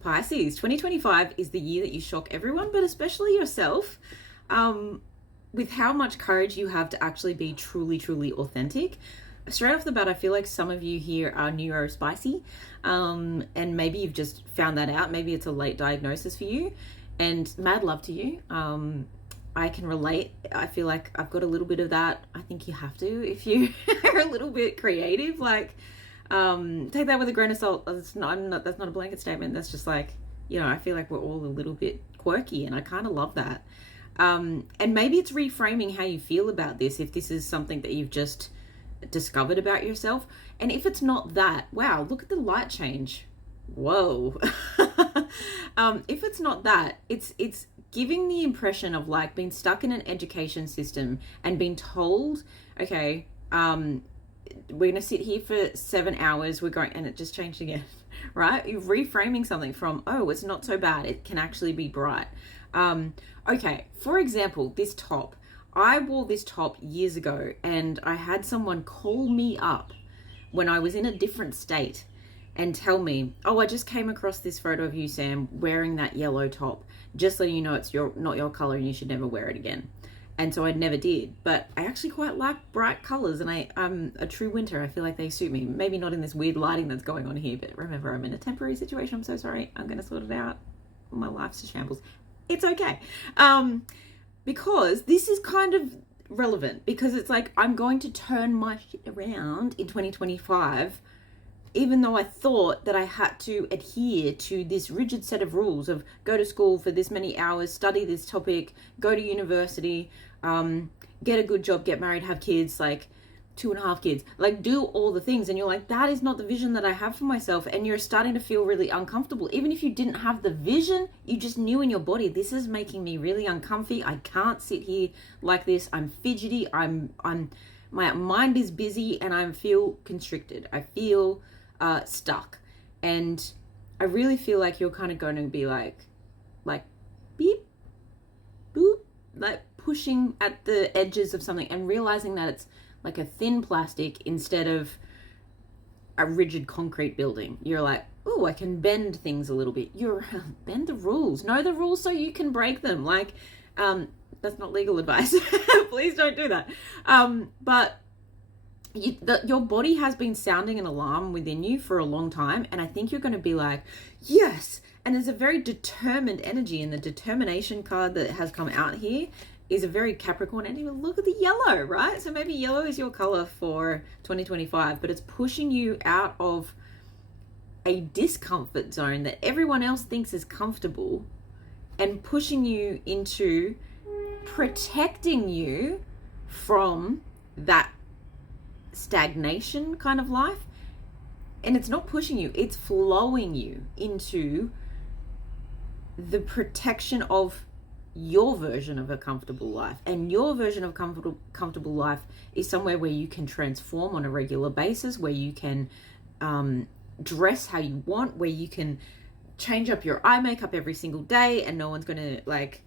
Pisces, 2025 is the year that you shock everyone, but especially yourself, with how much courage you have to actually be truly, truly authentic. Straight off the bat, I feel like some of you here are neurospicy, and maybe you've just found that out. Maybe it's a late diagnosis for you, and mad love to you. I can relate. I feel like I've got a little bit of that. I think you have to if you are a little bit creative. Like, take that with a grain of salt. That's not a blanket statement. That's just like, I feel like we're all a little bit quirky, and I kind of love that. And maybe it's reframing how you feel about this, if this is something that you've just discovered about yourself. And if it's not that, wow, look at the light change. Whoa. If it's not that, it's giving the impression of like being stuck in an education system and being told, okay, we're going to sit here for 7 hours, we're going, and it just changed again, right? You're reframing something from, oh, it's not so bad, it can actually be bright. Okay, for example, this top. I wore this top years ago, and I had someone call me up when I was in a different state and tell me, oh, I just came across this photo of you, Sam, wearing that yellow top. Just so you know, it's not your color and you should never wear it again. And so I never did, but I actually quite like bright colors, and I'm a true winter. I feel like they suit me. Maybe not in this weird lighting that's going on here, but remember, I'm in a temporary situation. I'm so sorry. I'm going to sort it out. My life's a shambles. It's okay. Because this is kind of relevant, because it's like, I'm going to turn my shit around in 2025, even though I thought that I had to adhere to this rigid set of rules of go to school for this many hours, study this topic, go to university, get a good job, get married, have kids, like 2.5 kids, like do all the things. And you're like, that is not the vision that I have for myself. And you're starting to feel really uncomfortable. Even if you didn't have the vision, you just knew in your body, this is making me really uncomfy. I can't sit here like this. I'm fidgety. My mind is busy, and I feel constricted. I feel stuck. And I really feel like you're kind of going to be like beep, boop, like pushing at the edges of something and realizing that it's like a thin plastic instead of a rigid concrete building. You're like, oh, I can bend things a little bit. You're bend the rules. Know the rules so you can break them. Like, that's not legal advice. Please don't do that. But your body has been sounding an alarm within you for a long time, and I think you're going to be like, yes. And there's a very determined energy, and the determination card that has come out here is a very Capricorn energy. Look at the yellow, right? So maybe yellow is your color for 2025, but it's pushing you out of a discomfort zone that everyone else thinks is comfortable, and pushing you into protecting you from that stagnation kind of life. And it's not pushing you, it's flowing you into the protection of your version of a comfortable life. And your version of comfortable life is somewhere where you can transform on a regular basis, where you can dress how you want, where you can change up your eye makeup every single day and no one's going to like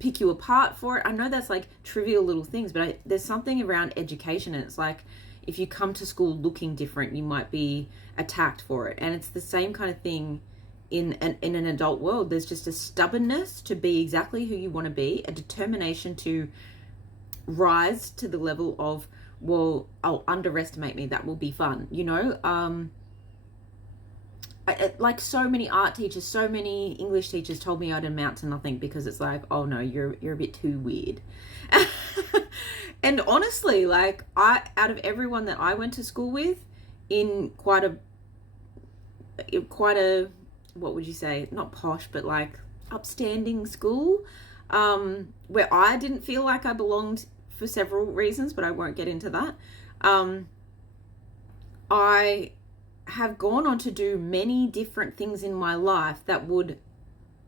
pick you apart for it. I know that's like trivial little things, but there's something around education, and it's like, if you come to school looking different, you might be attacked for it. And it's the same kind of thing in an adult world. There's just a stubbornness to be exactly who you want to be, a determination to rise to the level of, well, I'll underestimate me, that will be fun, like so many art teachers, so many English teachers told me I'd amount to nothing, because it's like, oh no, you're a bit too weird. And honestly, like, out of everyone that I went to school with in quite a, what would you say? Not posh, but like upstanding school, where I didn't feel like I belonged for several reasons, but I won't get into that. I have gone on to do many different things in my life that would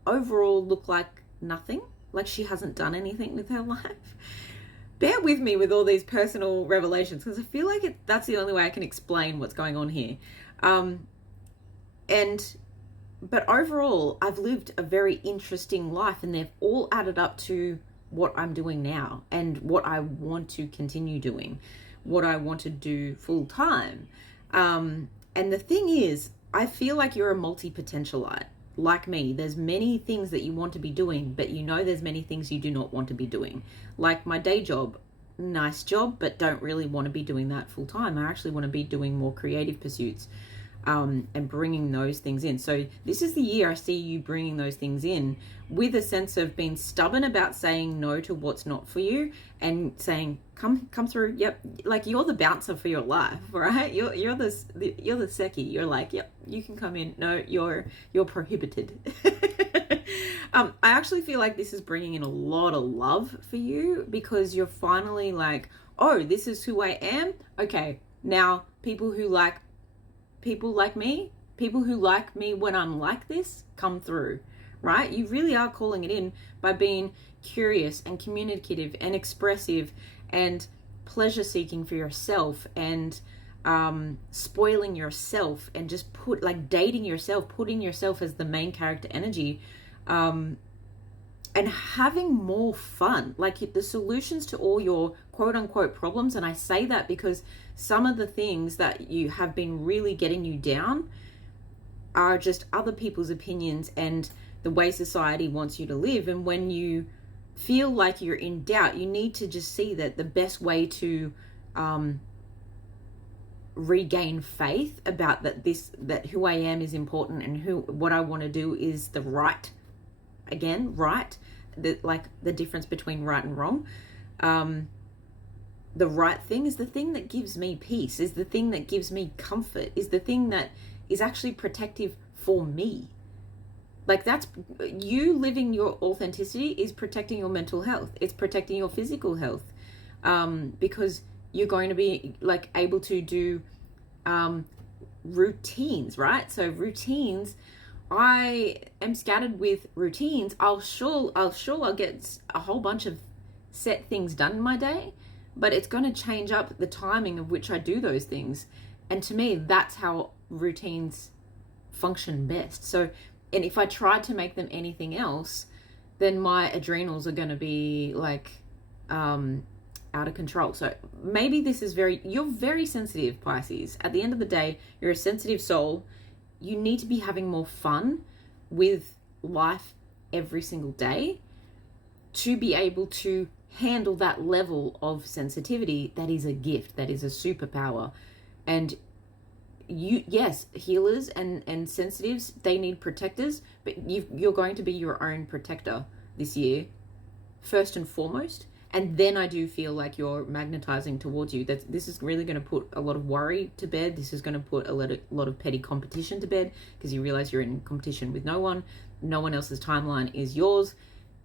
overall look like nothing, like she hasn't done anything with her life. Bear with me with all these personal revelations, because I feel like that's the only way I can explain what's going on here. But overall, I've lived a very interesting life, and they've all added up to what I'm doing now and what I want to continue doing, what I want to do full time. And the thing is, I feel like you're a multi-potentialite. like me, there's many things that you want to be doing, but you know there's many things you do not want to be doing. Like my day job, nice job, but don't really want to be doing that full time. I actually want to be doing more creative pursuits, and bringing those things in. So this is the year I see you bringing those things in, with a sense of being stubborn about saying no to what's not for you, and saying, come through. Yep. Like, you're the bouncer for your life, right? You're the secchi. You're like, yep, you can come in. No, you're prohibited. I actually feel like this is bringing in a lot of love for you, because you're finally like, oh, this is who I am. Okay. Now people who like me when I'm like this, come through, right? You really are calling it in by being curious and communicative and expressive and pleasure seeking for yourself, and spoiling yourself, and just dating yourself, putting yourself as the main character energy, and having more fun. Like, the solutions to all your quote unquote problems, and I say that because some of the things that you have been really getting you down are just other people's opinions and the way society wants you to live. And when you feel like you're in doubt, you need to just see that the best way to regain faith about that who I am is important, and what I want to do is the right. Again, right, the difference between right and wrong. The right thing is the thing that gives me peace, is the thing that gives me comfort, is the thing that is actually protective for me. Like, that's you living your authenticity is protecting your mental health. It's protecting your physical health, because you're going to be like able to do routines, right? So routines, I am scattered with routines. I'll get a whole bunch of set things done in my day, but it's going to change up the timing of which I do those things. And to me, that's how routines function best. So, and if I try to make them anything else, then my adrenals are going to be like out of control. So maybe this is you're very sensitive, Pisces. At the end of the day, you're a sensitive soul. You need to be having more fun with life every single day to be able to handle that level of sensitivity. That is a gift. That is a superpower. And yes, healers and sensitives, they need protectors, but you're going to be your own protector this year, first and foremost. And then I do feel like you're magnetizing towards you. This is really going to put a lot of worry to bed. This is going to put a lot of petty competition to bed, because you realize you're in competition with no one. No one else's timeline is yours.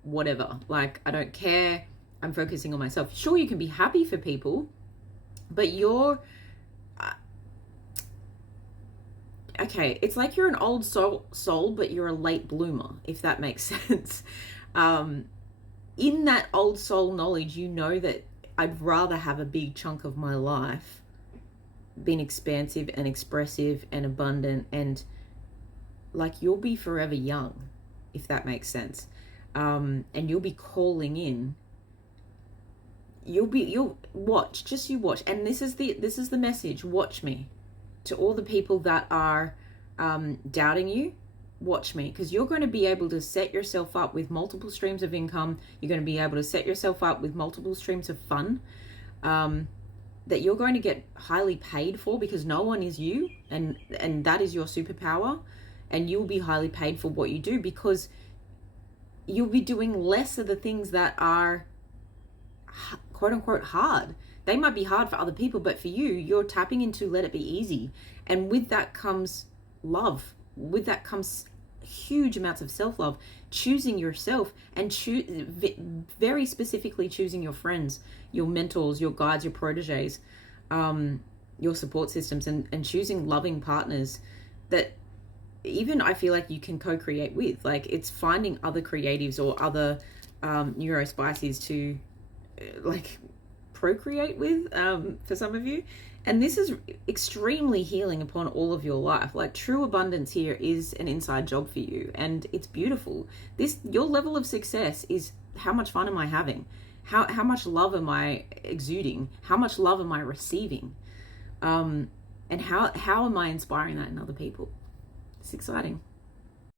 Whatever. Like, I don't care. I'm focusing on myself. Sure, you can be happy for people, but you're... okay, it's like you're an old soul, but you're a late bloomer, if that makes sense. In that old soul knowledge, you know that I'd rather have a big chunk of my life being expansive and expressive and abundant, and like, you'll be forever young, if that makes sense. And you'll be calling in. You'll watch, just you watch. And this is the message. Watch me. To all the people that are doubting you, watch me, because you're going to be able to set yourself up with multiple streams of income. You're going to be able to set yourself up with multiple streams of fun, that you're going to get highly paid for, because no one is you, and that is your superpower. And you'll be highly paid for what you do, because you'll be doing less of the things that are quote unquote hard. They might be hard for other people, but for you, you're tapping into let it be easy. And with that comes love. With that comes huge amounts of self-love, choosing yourself, and very specifically choosing your friends, your mentors, your guides, your proteges, your support systems, and choosing loving partners that even I feel like you can co-create with. Like, it's finding other creatives or other neurospices to like procreate with, for some of you. And this is extremely healing upon all of your life. Like, true abundance here is an inside job for you, and it's beautiful. Your level of success is how much fun am I having? How much love am I exuding? How much love am I receiving? And how am I inspiring that in other people? It's exciting.